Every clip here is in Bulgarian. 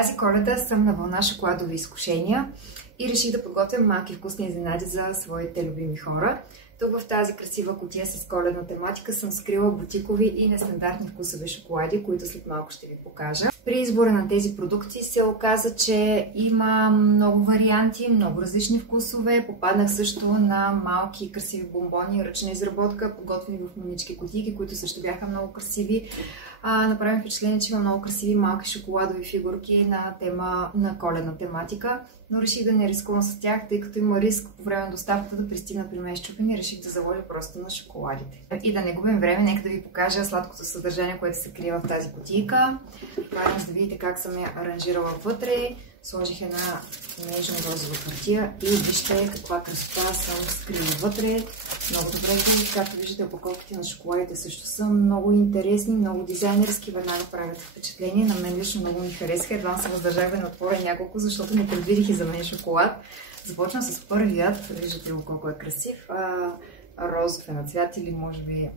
Тази Коледа съм на вълна шоколадови изкушения и реших да подготвя малки вкусни изненади за своите любими хора. Тук в тази красива кутия с коледна тематика съм скрила бутикови и нестандартни вкусови шоколади, които след малко ще ви покажа. При избора на тези продукти се оказа, че има много варианти, много различни вкусове. Попаднах също на малки красиви бомбони, ръчна изработка, подготвени в манички кутийки, които също бяха много красиви. Направим впечатление, че има много красиви малки шоколадови фигурки на коледна тематика, но реших да не рискувам с тях, тъй като има риск по време на доставката да пристигна при мен счупени, реших да заложа просто на шоколадите. И да не губим време, нека да ви покажа сладкото съдържание, което се крие в тази кутийка. Правим, за да видите как съм я аранжирала вътре. Сложих една нежно розова хартия и вижте каква красота съм скрила вътре. Много добре изглежда. Както виждате, опаковките на шоколадите също са много интересни, много дизайнерски, веднага правят впечатление. На мен лично много ми харесаха. Едва се въздържах да не отворя няколко, защото не предвидих и за мен шоколад. Започвам с първият. Виждате го колко е красив. Розов е на цвят или може би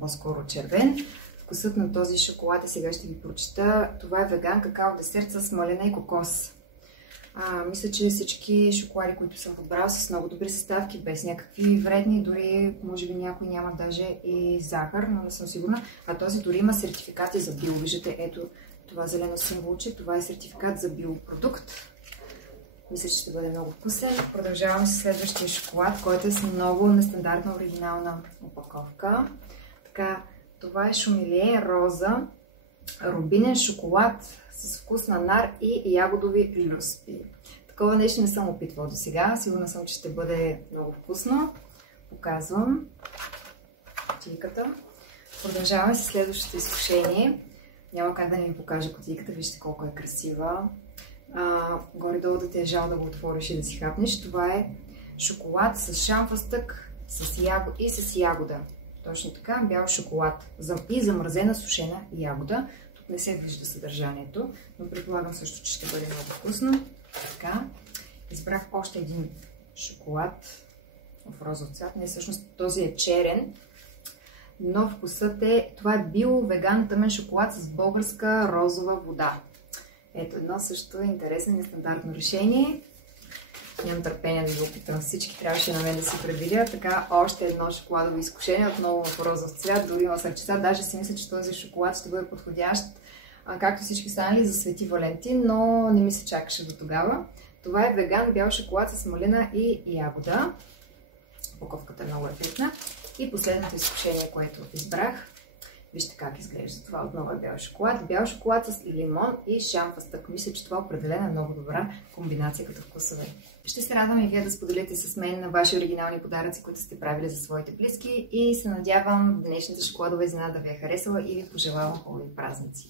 по-скоро червен. Вкусът на този шоколад, сега ще ви прочета. Това е веган какао десерт с малина и кокос. Мисля, че всички шоколади, които съм подбрала, са с много добри съставки, без някакви вредни, дори може би някой няма даже и захар, но не съм сигурна. А този дори има сертификати за био. Виждате, ето това зелено символче, това е сертификат за биопродукт. Мисля, че ще бъде много вкусен. Продължавам с следващия шоколад, който е с много нестандартна оригинална опаковка. Така, това е Шумилие роза, рубинен шоколад с вкус на нар и ягодови люспи. Такова нещо не съм опитвала до сега. Сигурна съм, че ще бъде много вкусно. Показвам кутийката. Продължаваме с следващото изкушение. Няма как да не ви покажа кутийката. Вижте колко е красива. Горе-долу да те е жал да го отвориш и да си хапнеш. Това е шоколад с шамфастък и с ягода. Точно така, бял шоколад и замразена сушена ягода. Тук не се вижда съдържанието, но предполагам също, че ще бъде много вкусно. Така, избрах още един шоколад в розов цвят. Не, всъщност този е черен, но вкусът е, това е био-веган тъмен шоколад с българска розова вода. Ето едно също интересно нестандартно решение. Нямам търпение да го опитам всички, трябваше на мен да си предвидя. Така, още едно шоколадово изкушение, отново в розов цвят, дори има сърчица. Даже си мисля, че този шоколад ще бъде подходящ, както всички останали, за Свети Валентин, но не ми се чакаше до тогава. Това е веган бял шоколад с малина и ягода. Упаковката е много ефектна. И последното изкушение, което избрах. Вижте как изглежда. Това отново е бял шоколад. Бял шоколад с лимон и шамфастък. Мисля, че това определено е много добра комбинация като вкусове. Ще се радвам и вие да споделите с мен на ваши оригинални подаръци, които сте правили за своите близки, и се надявам днешната шоколадова изненада да ви е харесала и ви пожелавам хубави празници.